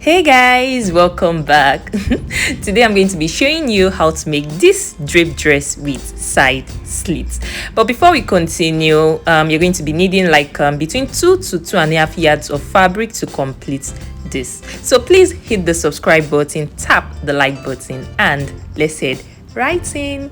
Hey guys, welcome back. Today I'm going to be showing you how to make this draped dress with side slits. But before we continue, you're going to be needing like between 2 to 2.5 yards of fabric to complete this. So please hit the subscribe button, tap the like button, and let's head right in.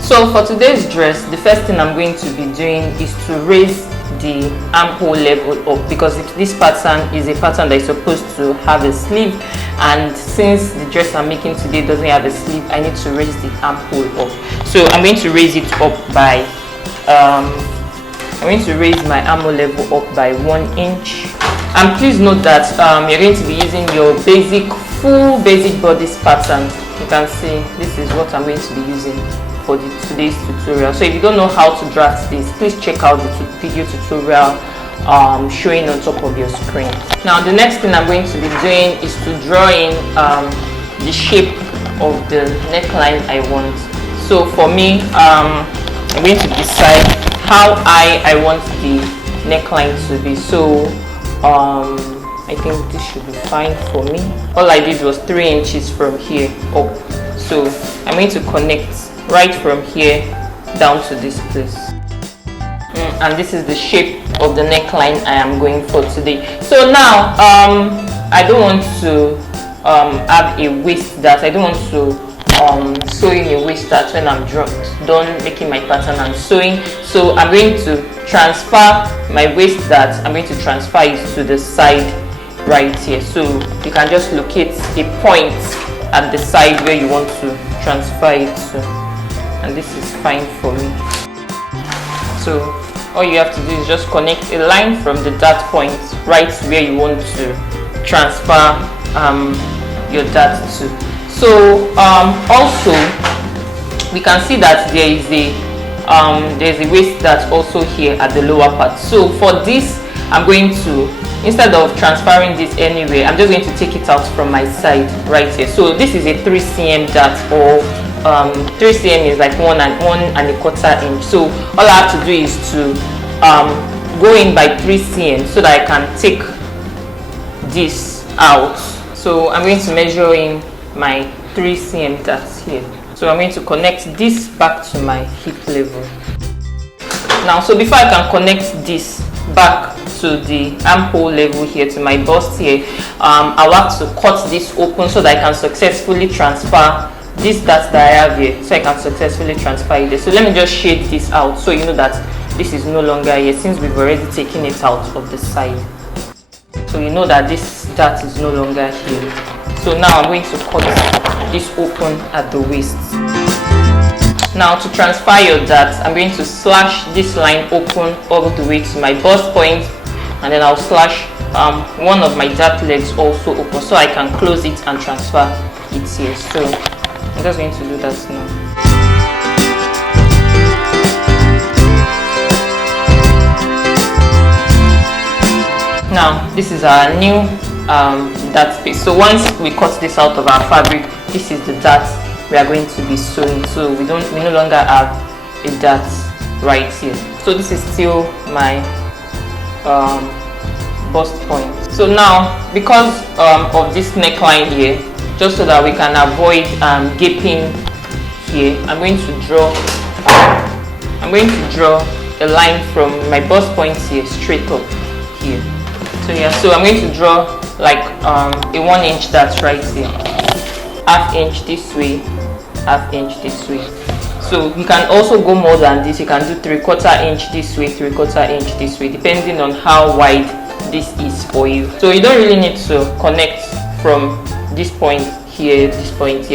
So for today's dress, the first thing I'm going to be doing is to raise the armhole level up, because this pattern is a pattern that is supposed to have a sleeve, and since the dress I'm making today doesn't have a sleeve, I need to raise the armhole up. So I'm going to raise it up by my armhole level up by 1 inch. And please note that you're going to be using your full basic bodice pattern. You can see this is what I'm going to be using for today's tutorial. So if you don't know how to draft this, please check out the video tutorial showing on top of your screen. Now the next thing I'm going to be doing is to draw in the shape of the neckline I want. So for me, I'm going to decide how high I want the neckline to be. So I think this should be fine for me. All I did was 3 inches from here up. So I'm going to connect right from here down to this place. And this is the shape of the neckline I am going for today. So now I don't want to have a waist dart. I don't want to sew in a waist dart when I'm done making my pattern and sewing. So I'm going to transfer my waist dart. I'm going to transfer it to the side right here. So you can just locate a point at the side where you want to transfer it to. And this is fine for me. So all you have to do is just connect a line from the dart point right where you want to transfer your dart to. So also we can see that there's a waist dart also here at the lower part. So for this, I'm going to, instead of transferring this anywhere, I'm just going to take it out from my side right here. So this is a 3 cm dart, or 3 cm is like 1.25 inch. So all I have to do is to go in by 3 cm so that I can take this out. So I'm going to measure in my 3 cm darts here. So I'm going to connect this back to my hip level. Now, so before I can connect this back to the armhole level here, to my bust here, I'll have to cut this open so that I can successfully transfer this dart that I have here, so I can successfully transfer it there. So let me just shade this out so you know that this is no longer here, since we've already taken it out of the side. So you know that this dart is no longer here. So now I'm going to cut this open at the waist. Now to transfer your dart, I'm going to slash this line open all the way to my bust point, and then I'll slash one of my dart legs also open so I can close it and transfer it here. So I'm just going to do that now. Now this is our new dart piece. So once we cut this out of our fabric, this is the dart we are going to be sewing. So we no longer have a dart right here. So this is still my bust point. So now, because of this neckline here, just so that we can avoid gaping here, I'm going to draw a line from my bust point here straight up here. So yeah, so I'm going to draw like a 1 inch dart right here, ½ inch this way, ½ inch this way. So you can also go more than this. You can do 3/4 inch this way, 3/4 inch this way, depending on how wide this is for you. So you don't really need to connect from this point here,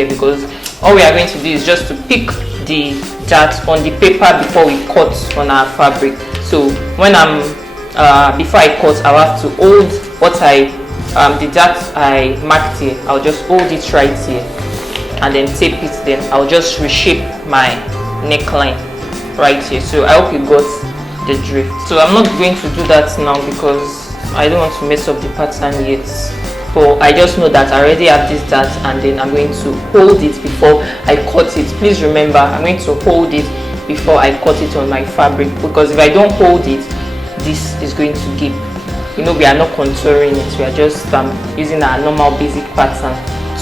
because all we are going to do is just to pick the dart on the paper before we cut on our fabric. So when before I cut, I'll have to hold the dart I marked here. I'll just hold it right here and then tape it. Then I'll just reshape my neckline right here. So I hope you got the drift. So I'm not going to do that now because I don't want to mess up the pattern yet. but I just know that I already have this dart, and then I'm going to hold it before I cut it. Please remember, I'm going to hold it before I cut it on my fabric, because if I don't hold it, this is going to gape. You know, we are not contouring it, we are just using our normal basic pattern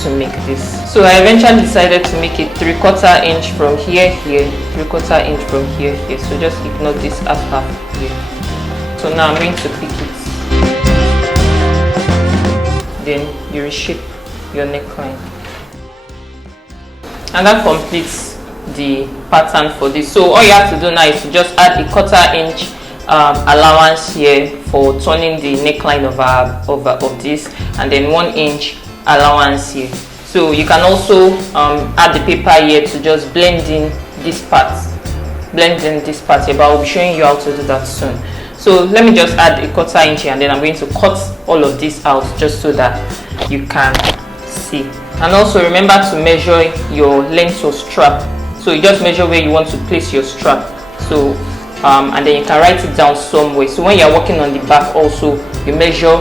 to make this. So I eventually decided to make it 3/4 inch from here, 3/4 inch from here. So just ignore this half here. So now I'm going to pick it. Then you reshape your neckline. And that completes the pattern for this. So all you have to do now is to just add a 1/4 inch allowance here for turning the neckline of this, and then 1 inch allowance here. So you can also add the paper here to just blend in this part here, but I'll be showing you how to do that soon. So let me just add a 1/4 inch here, and then I'm going to cut all of this out just so that you can see. And also remember to measure your length of strap. So you just measure where you want to place your strap. So and then you can write it down somewhere. So when you're working on the back also, you measure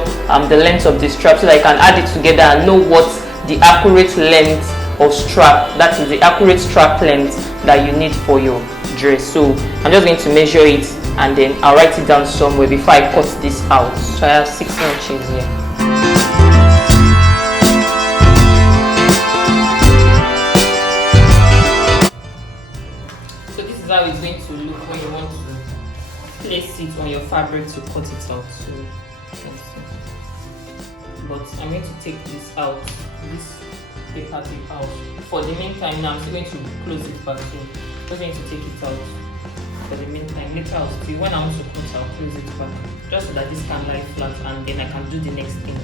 the length of the strap so that you can add it together and know what the accurate length of strap, that is the accurate strap length that you need for your dress. So I'm just going to measure it, and then I'll write it down somewhere before I cut this out. So I have 6 inches here. So this is how it's going to look when you want to place it on your fabric to cut it out. So but I'm going to take this out, this paper tape out. For the meantime now, I'm still going to close it back. So I'm just going to take it out for the meantime. Later I'll still, when I want to cut, I'll close it back, just so that this can lie flat, and then I can do the next things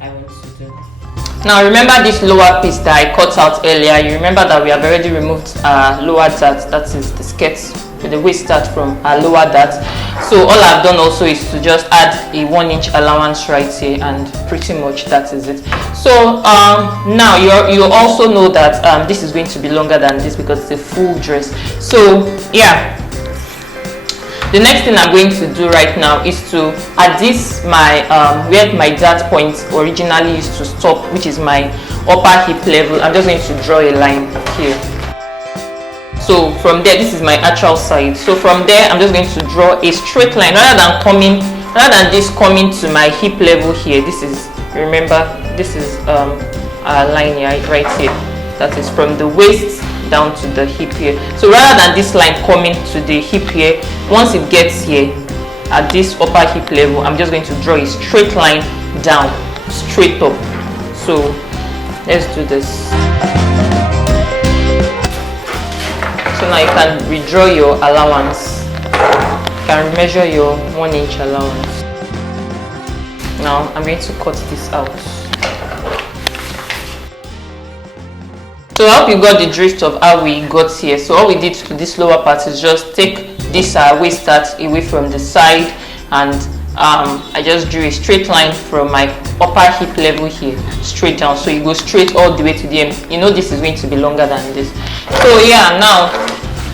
I want to do. Now remember this lower piece that I cut out earlier. You remember that we have already removed lower dart, that is the skirt with the waist dart from our lower dart. So all I've done also is to just add a 1 inch allowance right here, and pretty much that is it. So now you also know that this is going to be longer than this because it's a full dress. So yeah, the next thing I'm going to do right now is to, at this where my dart point originally used to stop, which is my upper hip level, I'm just going to draw a line here. So from there, this is my actual side. So from there, I'm just going to draw a straight line rather than this coming to my hip level here. This is, remember, this is our line here, right here. That is from the waist down to the hip here. So rather than this line coming to the hip here, once it gets here at this upper hip level, I'm just going to draw a straight line down, straight up. So let's do this. So now you can redraw your allowance. You can measure your 1 inch allowance. Now I'm going to cut this out. So I hope you got the drift of how we got here. So all we did to this lower part is just take this waist dart away from the side, and I just drew a straight line from my upper hip level here straight down. So you go straight all the way to the end. You know this is going to be longer than this. So yeah, now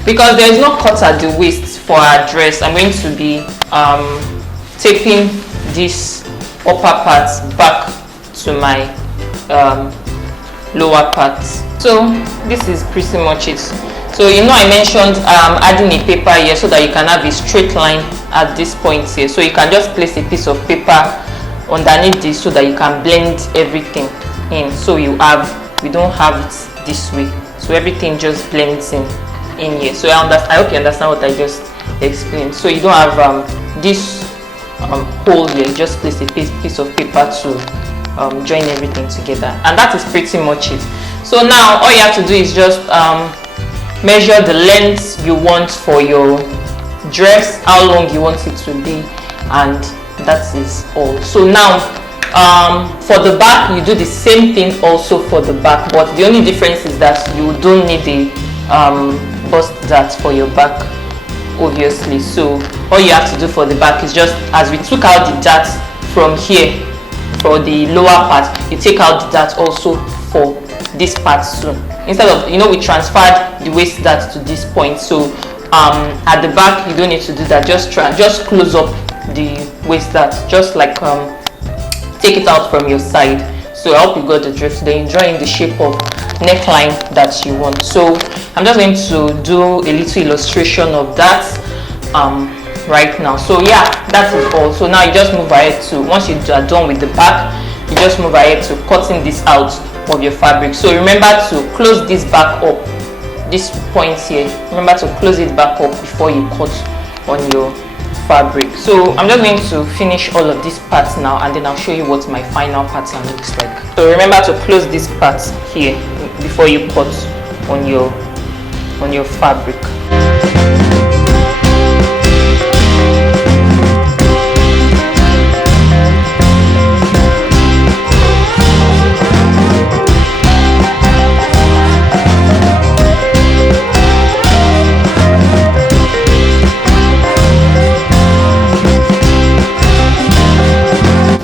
because there is no cut at the waist for our dress, I'm going to be taping this upper part back to my lower part. So this is pretty much it. So you know I mentioned adding a paper here so that you can have a straight line at this point here. So you can just place a piece of paper underneath this so that you can blend everything in. So we don't have it this way. So everything just blends in here. So I hope you understand what I just explained. So you don't have this hole here. You just place a piece of paper to join everything together, and that is pretty much it. So now all you have to do is just measure the length you want for your dress, how long you want it to be, and that is all. So now for the back you do the same thing also for the back, but the only difference is that you don't need a bust dart for your back, obviously. So all you have to do for the back is just, as we took out the dart from here for the lower part, you take out the dart also for this part soon. Instead of, you know, we transferred the waist dart to this point, so at the back you don't need to do that. Just close up the waist dart, just like take it out from your side So I hope you got the drift. Then you draw in the shape of neckline that you want. So I'm just going to do a little illustration of that right now. So yeah, that is all. So now you just move ahead to, once you are done with the back, you just move ahead to cutting this out of your fabric. So remember to close this back up, this point here, remember to close it back up before you cut on your fabric. So I'm just going to finish all of these parts now, and then I'll show you what my final pattern looks like. So remember to close these parts here before you cut on your fabric.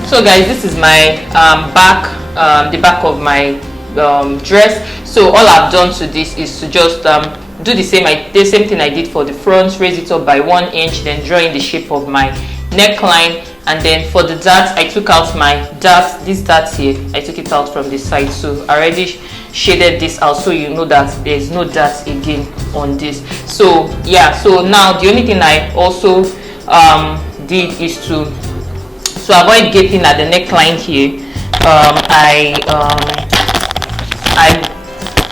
So guys, this is my the back of my dress. So all I've done to this is to just do the same thing I did for the front, raise it up by 1 inch, then draw in the shape of my neckline. And then for the darts, I took out my darts, this darts here, I took it out from the side. So I already shaded this out so you know that there's no darts again on this. So yeah, so now the only thing I also did is to avoid gaping at the neckline here.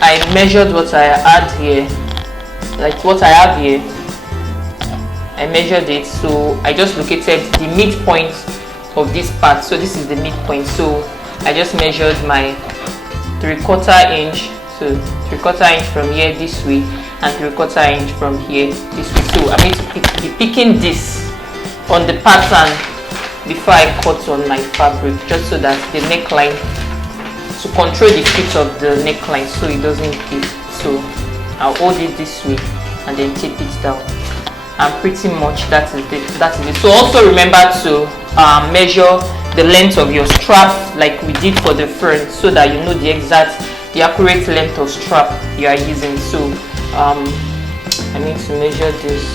I measured what I had here, like what I have here. I measured it, so I just located the midpoint of this part. So this is the midpoint. So I just measured my 3/4 inch. So 3/4 inch from here this way, and 3/4 inch from here this way. So I'm going to be picking this on the pattern before I cut on my fabric, just so that the neckline, to control the fit of the neckline so it doesn't give. So I'll hold it this way and then tape it down, and pretty much that is it. So also remember to measure the length of your strap like we did for the front, so that you know the accurate length of strap you are using. So I need to measure this.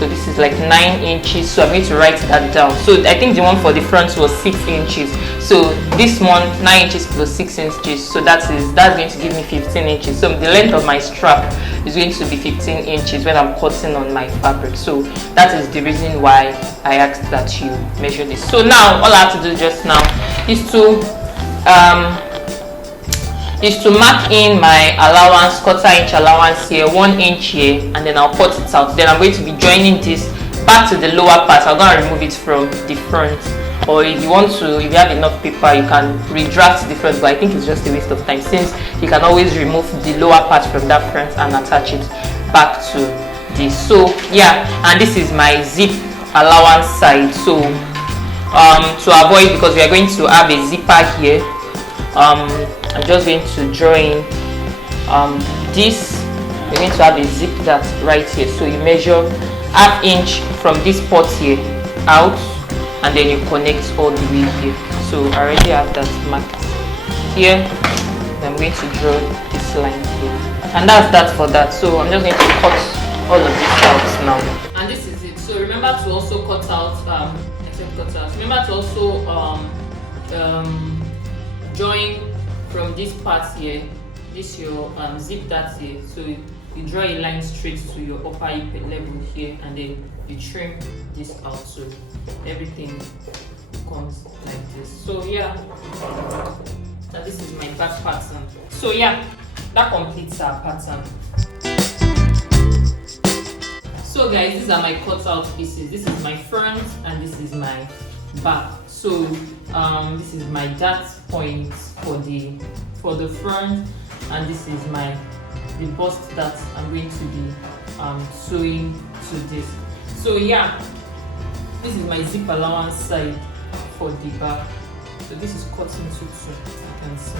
So this is like 9 inches, so I'm going to write that down. So I think the one for the front was 6 inches. So this one, 9 inches plus 6 inches, so that's going to give me 15 inches. So the length of my strap is going to be 15 inches when I'm cutting on my fabric. So that is the reason why I asked that you measure this. So now all I have to do just now is to mark in my allowance, 1/4 inch allowance here, 1 inch here, and then I'll cut it out. Then I'm going to be joining this back to the lower part. I'm going to remove it from the front, or if you have enough paper, you can redraft the front, but I think it's just a waste of time, since you can always remove the lower part from that front and attach it back to this. So yeah, and this is my zip allowance side. So to avoid, because we are going to have a zipper here, I'm just going to draw in this. You're going to have a zip that's right here. So you measure 1/2 inch from this part here out, and then you connect all the way here. So I already have that marked here. I'm going to draw this line here, and that's that for that. So I'm just going to cut all of this out now. And this is it. So remember to also cut out. Remember to also join from this part here, this your zip that here. So you draw a line straight to your upper hip level here, and then you trim this out, so everything comes like this. So yeah, now this is my back pattern. So yeah, that completes our pattern. So guys, these are my cut out pieces. This is my front and this is my back. So this is my dart point for the front, and this is the bust that I'm going to be sewing to this. So yeah, this is my zip allowance side for the back. So this is cut into two, you can see.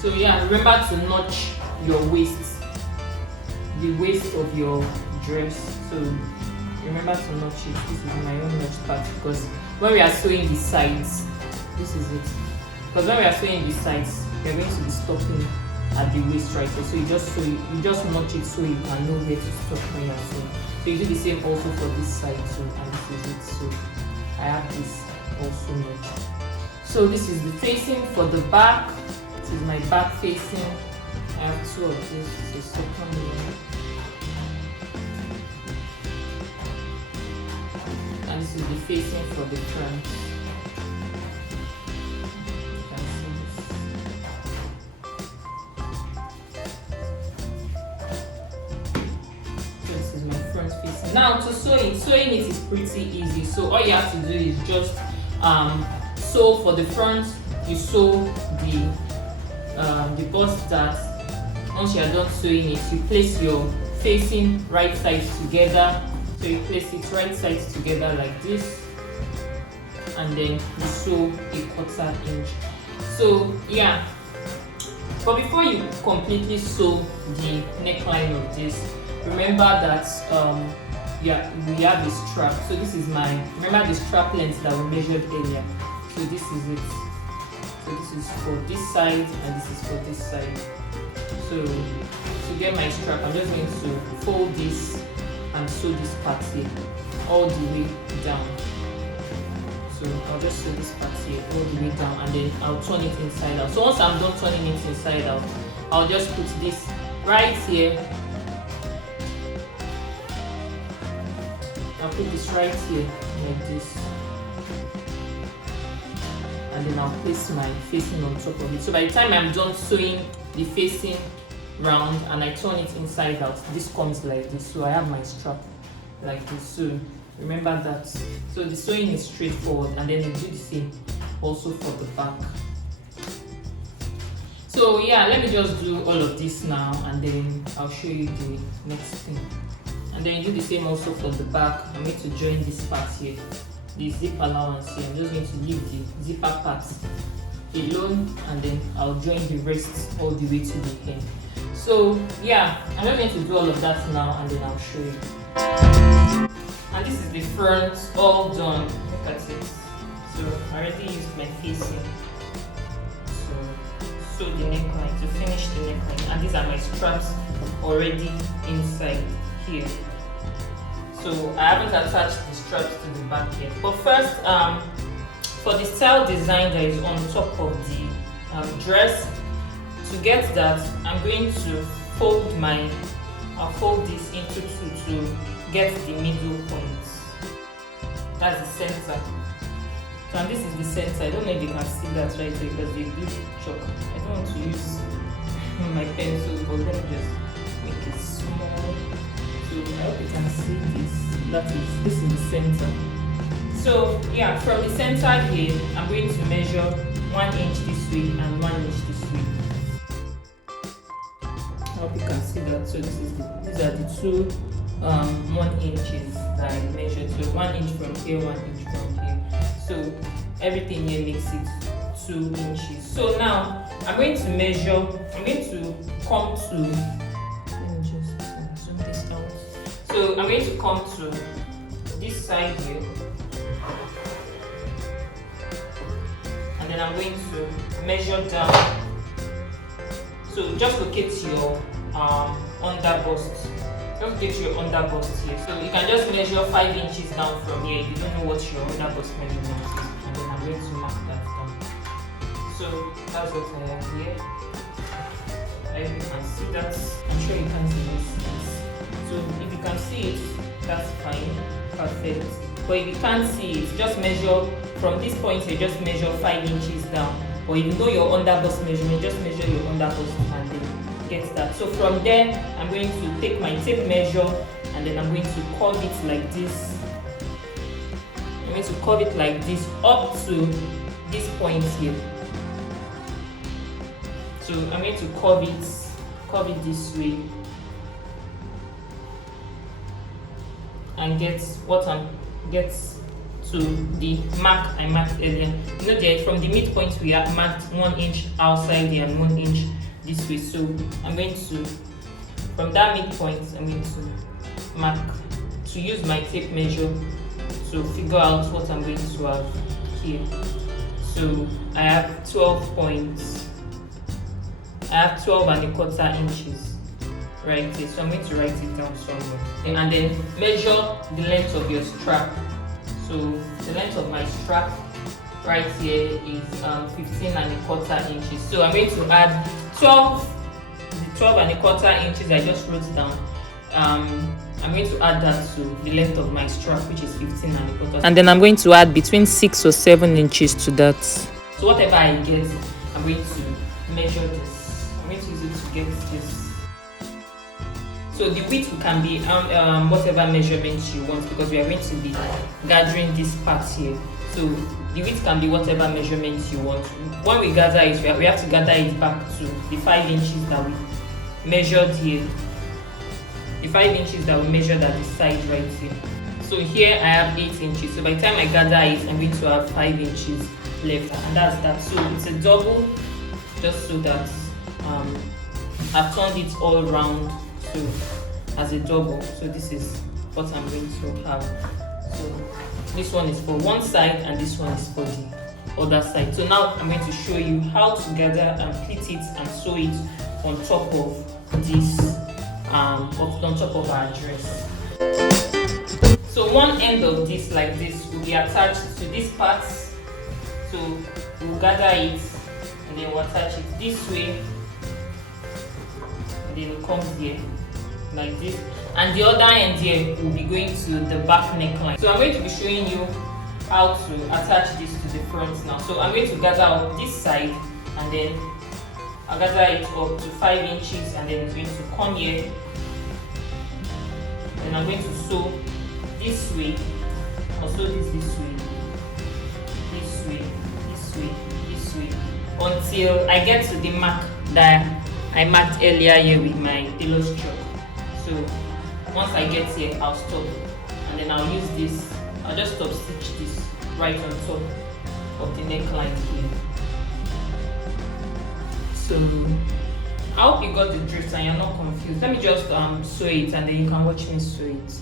So yeah, remember to notch your waist, the waist of your dress. So remember to notch it. This is my own notch part, because when we are sewing the sides, this is it. Because when we are sewing the sides, we are going to be stopping at the waist right here. So you just notch it so you can know where to stop when you are sewing. So you do the same also for this side too, and this is it. So I have this also notched. So this is the facing for the back. This is my back facing. I have two of this. This is the second one. And this is the facing for the front. You can see this. So this is my front facing. Now to sewing it is pretty easy. So all you have to do is just sew for the front. You sew the bust dart. Once you are done sewing it, you place your facing right sides together. So you place it right sides together like this, and then you sew a 1/4 inch. So yeah, but before you completely sew the neckline of this, remember that we have a strap. So this is remember the strap length that we measured earlier. So this is it. So this is for this side and this is for this side. So to get my strap, I'm just going to fold this and sew this part here all the way down. So I'll just sew this part here all the way down, and then I'll turn it inside out. So once I'm done turning it inside out, I'll just put this right here. I'll put this right here like this, and then I'll place my facing on top of it. So by the time I'm done sewing the facing round and I turn it inside out, this comes like this. So I have my strap like this. So remember that. So the sewing is straightforward, and then you do the same also for the back. So yeah, let me just do all of this now, and then I'll show you the next thing. And then you do the same also for the back. I'm going to join this part here, the zip allowance here. I'm just going to leave the zipper part alone, and then I'll join the rest all the way to the end. So yeah, I'm not going to do all of that now, and then I'll show you. And this is the front all done. Look at it. So I already used my facing to sew the neckline, to finish the neckline, and these are my straps already inside here. So I haven't attached the straps to the back yet. But first, for the style design that is on top of the dress, to get that, I'm going to I'll fold this into two to get the middle point. That's the center. So and this is the center. I don't know if you can see that right there because they do chalk. I don't want to use my pencil, but let me just make it small. So I hope you can see this. This is the center. So yeah, from the center here, I'm going to measure 1 inch this way and 1 inch this way. I hope you can see that. So these are the two 1 inches that I measured. So 1 inch from here, 1 inch from here. So everything here makes it 2 inches. So now I'm going to measure. I'm going to come to. Let me just zoom this out. So I'm going to come to this side here, and then I'm going to measure down. So just locate your under bust. Just get your under bust here. So you can just measure 5 inches down from here if you don't know what your under bust measurement is. And then I'm going to mark that down. So that's what I have here. If you can see that, I'm sure you can see this. So if you can see it, that's fine, perfect. But if you can't see it, just measure from this point here, just measure 5 inches down. Or if you know your under bust measurement, just measure your under bust and then get that. So from there, I'm going to take my tape measure and then I'm going to curve it like this. I'm going to curve it like this up to this point here. So I'm going to curve it this way and get to the mark I marked earlier. You know that from the midpoint we have marked 1 inch outside here and 1 inch this way. So I'm going to, from that midpoint, I'm going to use my tape measure to figure out what I'm going to have here. So I have 12 points. I have 12¼ inches right here. So I'm going to write it down somewhere. And then measure the length of your strap. So the length of my strap right here is 15.25 inches. So I'm going to add 12.25 inches I just wrote down. I'm going to add that to the length of my strap, which is 15.25, and then I'm going to add between 6 or 7 inches to that. So whatever I get, I'm going to measure this. I'm going to use it to get this. So the width can be whatever measurements you want, because we are going to be gathering this part here. So the width can be whatever measurements you want. When we gather it, we have to gather it back to the 5 inches that we measured here. The 5 inches that we measured at the side right here. So here I have 8 inches. So by the time I gather it, I'm going to have 5 inches left, and that's that. So it's a double, just so that I've turned it all round, so as a double. So this is what I'm going to have. So this one is for one side and this one is for the other side. So now I'm going to show you how to gather and pleat it and sew it on top of this, on top of our dress. So one end of this, like this, will be attached to this part. So we'll gather it and then we'll attach it this way, and then it comes here like this, and the other end here will be going to the back neckline. So I'm going to be showing you how to attach this to the front now. So I'm going to gather up this side, and then I'll gather it up to 5 inches, and then it's going to come here, and I'm going to sew this way. I'll sew this way, this way, this way, this way, until I get to the mark that I marked earlier here with my tailor's chalk. So once I get here, I'll stop, and then I'll use this. I'll just stop stitch this right on top of the neckline here. So I hope you got the drift and you're not confused. Let me just sew it, and then you can watch me sew it.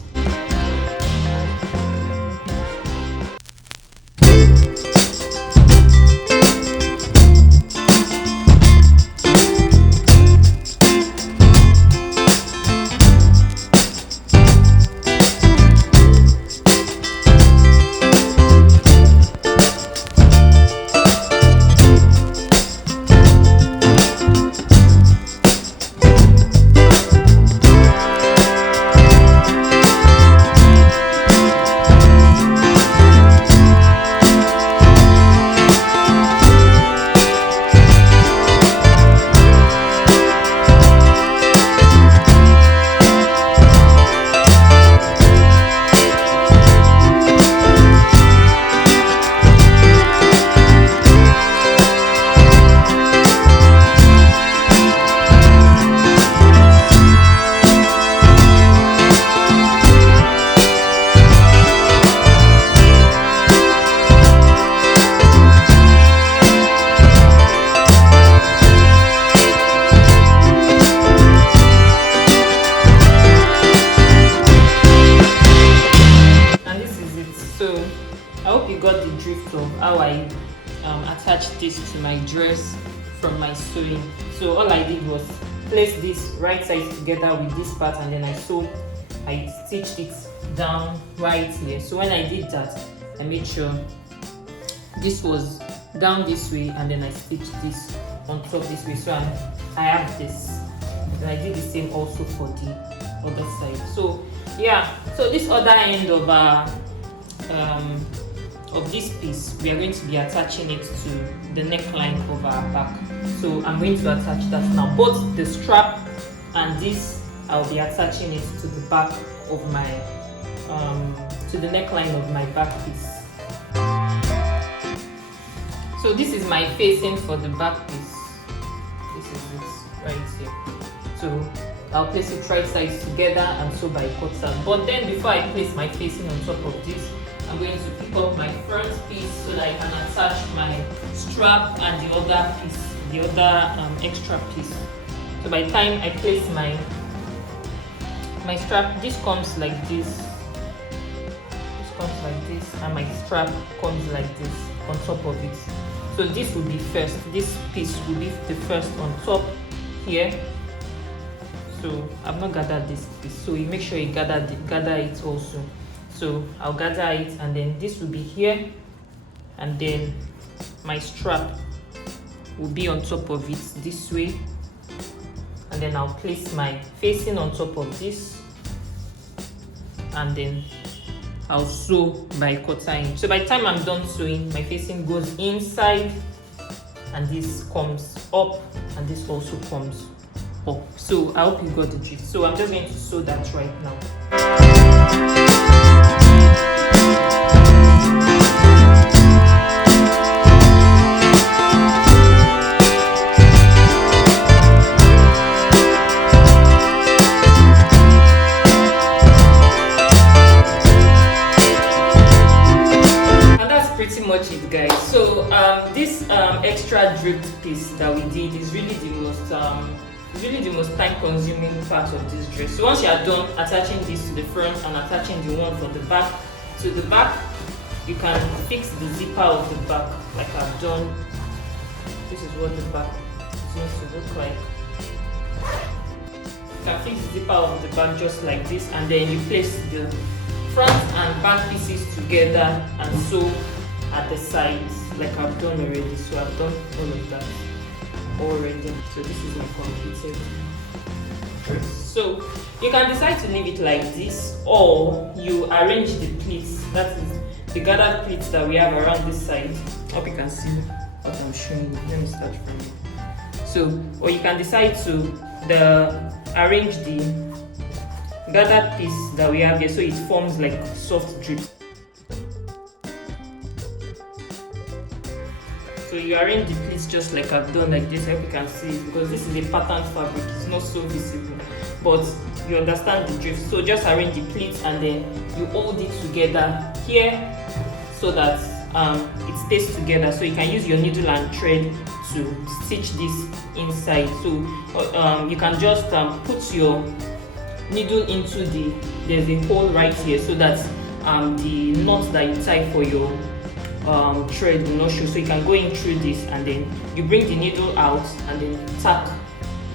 How I attached this to my dress from my sewing. So all I did was place this right side together with this part, and then I stitched it down right here. So when I did that, I made sure this was down this way, and then I stitched this on top this way. So I have this, and I did the same also for the other side. So yeah, so this other end of this piece, we are going to be attaching it to the neckline of our back. So I'm going to attach that now. Both the strap and this, I'll be attaching it to the back of my to the neckline of my back piece. So this is my facing for the back piece. This is it right here. So I'll place it right sides together and sew by quarter. But then before I place my facing on top of this, I'm going to pick up my front piece so that I can attach my strap and the other piece, the other extra piece. So by the time I place my strap, this comes like this. This comes like this, and my strap comes like this on top of it. So this will be first. This piece will be the first on top here. So I've not gathered this piece, so you make sure you gather it also. So I'll gather it, and then this will be here, and then my strap will be on top of it this way, and then I'll place my facing on top of this, and then I'll sew by quarter inch. So by the time I'm done sewing, my facing goes inside, and this comes up, and this also comes up. So I hope you got the gist. So I'm just going to sew that right now. Pretty much it, guys. So this extra draped piece that we did is really the most time-consuming part of this dress. So once you are done attaching this to the front and attaching the one from the back to the back, you can fix the zipper of the back like I've done. This is what the back is going to look like. You can fix the zipper of the back just like this, and then you place the front and back pieces together and sew at the sides like I've done already. So I've done all of that already. So this is my completed dress. So you can decide to leave it like this, or you arrange the pleats, that is the gathered pleats that we have around this side. Hope you can see what I'm showing you. Let me start from here. So, or you can decide to arrange the gathered piece that we have here so it forms like soft drips. So you arrange the pleats just like I've done like this. I hope you can see it, because this is a patterned fabric, it's not so visible, but you understand the drift. So just arrange the pleats and then you hold it together here so that it stays together. So you can use your needle and thread to stitch this inside. So you can just put your needle into there's a hole right here, so that the knot that you tie for your thread will not show. So you can go in through this, and then you bring the needle out and then tack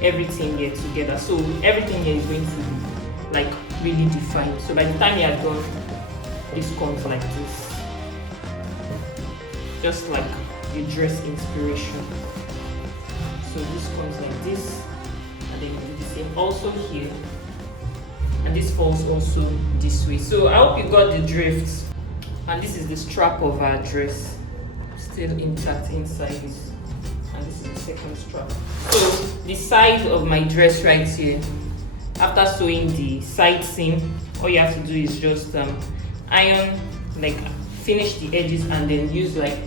everything here together. So everything here is going to be like really defined. So by the time you are done, this comes like this, just like the dress inspiration. So this comes like this, and then you do the same also here, and this falls also this way. So I hope you got the drift. And this is the strap of our dress, still intact inside this, and this is the second strap. So the side of my dress right here, after sewing the side seam, all you have to do is just iron, like finish the edges, and then use like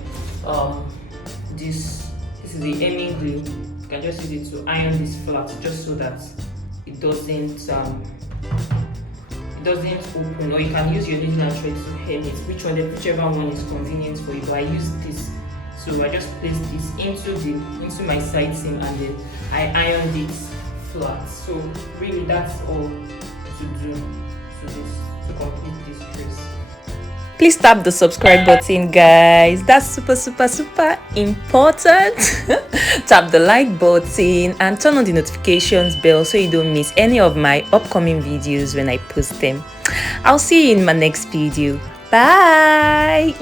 this is the hemming glue. You can just use it to iron this flat, just so that it doesn't open, or you can use your needle and thread to hem it, whichever one is convenient for you. But I use this, so I just place this into my side seam, and then I ironed it flat. So really that's all to do to complete this dress. Please tap the subscribe button, guys. That's super important. Tap the like button and turn on the notifications bell so you don't miss any of my upcoming videos when I post them. I'll see you in my next video. Bye.